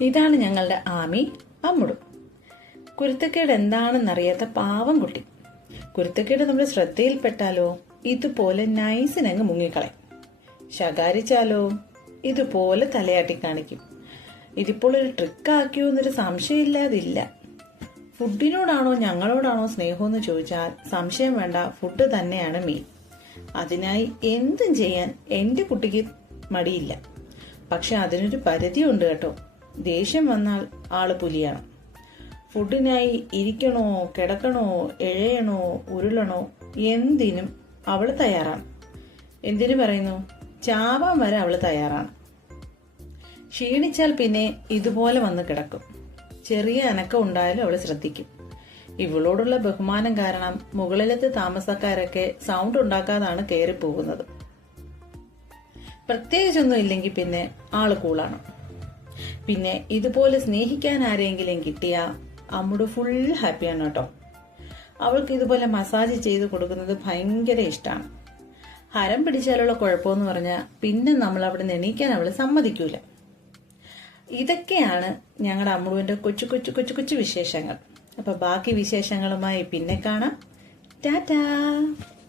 ഇതാണ് ഞങ്ങളുടെ ആമി അമ്മുടും. കുരുത്തക്കേട് എന്താണെന്നറിയാത്ത പാവം കുട്ടി. കുരുത്തക്കേട് നമ്മുടെ ശ്രദ്ധയിൽപ്പെട്ടാലോ ഇതുപോലെ നൈസിനങ്ങ് മുങ്ങിക്കളയും. ശകാരിച്ചാലോ ഇതുപോലെ തലയാട്ടി കാണിക്കും. ഇതിപ്പോൾ ഒരു ട്രിക്കാക്കിയോ എന്നൊരു സംശയമില്ലാതില്ല. ഫുഡിനോടാണോ ഞങ്ങളോടാണോ സ്നേഹമെന്ന് ചോദിച്ചാൽ സംശയം വേണ്ട, ഫുഡ് തന്നെയാണ് മെയിൻ. അതിനായി എന്തും ചെയ്യാൻ എന്റെ കുട്ടിക്ക് മടിയില്ല. പക്ഷെ അതിനൊരു പരിധിയുണ്ട് കേട്ടോ. ദേഷ്യം വന്നാൽ ആള് പുലിയാണ്. ഫുഡിനായി ഇരിക്കണോ, കിടക്കണോ, എഴയണോ, ഉരുളണോ, എന്തിനും അവള് തയ്യാറാണ്. എന്തിനു പറയുന്നു, ചാവാൻ വരെ അവള് തയ്യാറാണ്. ക്ഷീണിച്ചാൽ പിന്നെ ഇതുപോലെ വന്ന് കിടക്കും. ചെറിയ അനക്കം ഉണ്ടായാലും അവള് ശ്രദ്ധിക്കും. ഇവളോടുള്ള ബഹുമാനം കാരണം മുകളിലത്തെ താമസക്കാരൊക്കെ സൗണ്ട് ഉണ്ടാക്കാതാണ് കയറി പോകുന്നത്. പ്രത്യേകിച്ചൊന്നും ഇല്ലെങ്കിൽ പിന്നെ ആള് കൂളാണ്. പിന്നെ ഇതുപോലെ സ്നേഹിക്കാൻ ആരെങ്കിലും കിട്ടിയ അമ്മുട് ഫുൾ ഹാപ്പിയാണ് കേട്ടോ. അവൾക്ക് ഇതുപോലെ മസാജ് ചെയ്ത് കൊടുക്കുന്നത് ഭയങ്കര ഇഷ്ടമാണ്. ഹരം പിടിച്ചാലുള്ള കുഴപ്പമെന്ന് പറഞ്ഞാൽ പിന്നെ നമ്മൾ അവിടെ നിന്ന് എണീക്കാൻ അവള് സമ്മതിക്കൂല. ഇതൊക്കെയാണ് ഞങ്ങളുടെ അമ്മുടുവിന്റെ കൊച്ചു കൊച്ചു കൊച്ചു കൊച്ചു വിശേഷങ്ങൾ. അപ്പൊ ബാക്കി വിശേഷങ്ങളുമായി പിന്നെ കാണാം. ടാറ്റാ.